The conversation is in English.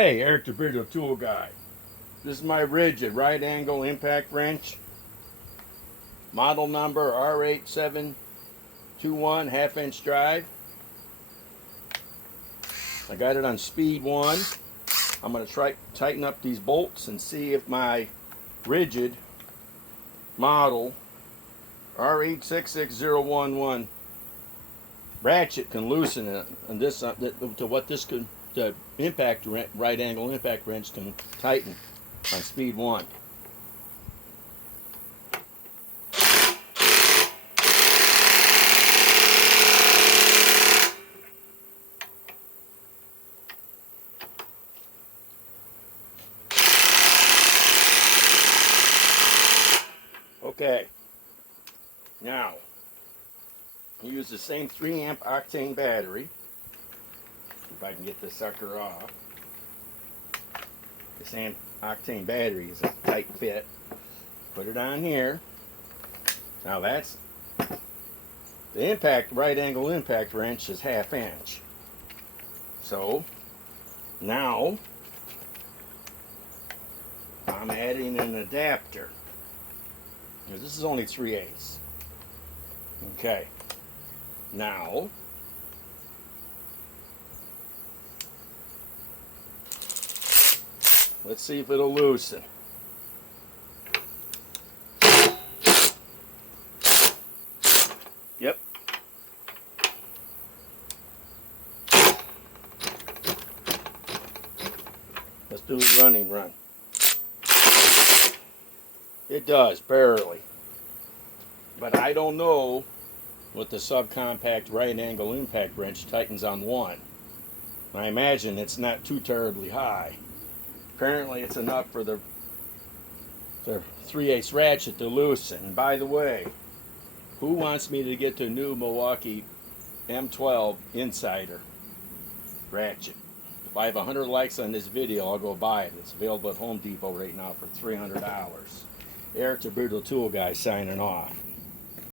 Hey, Eric the Bridge Tool Guy. This is my RIDGID right angle impact wrench. Model number R8721 half-inch drive. I got it on speed 1. I'm going to try tighten up these bolts and see if my RIDGID model R866011 ratchet can loosen it, and this to what this can, the right angle impact wrench can tighten on speed 1. Okay, now use the same 3 amp octane battery. If I can get this sucker off. The same octane battery is a tight fit. Put it on here. Now that's the right angle impact wrench is 1/2 inch. So now I'm adding an adapter. This is only 3/8. Okay. Now let's see if it'll loosen. Yep. Let's do a running run. It does, barely. But I don't know what the subcompact right angle impact wrench tightens on 1. I imagine it's not too terribly high. Apparently it's enough for the 3/8 ratchet to loosen. And by the way, who wants me to get the new Milwaukee M12 Insider ratchet? If I have 100 likes on this video, I'll go buy it. It's available at Home Depot right now for $300. Eric the Bridge Tool Guy signing off.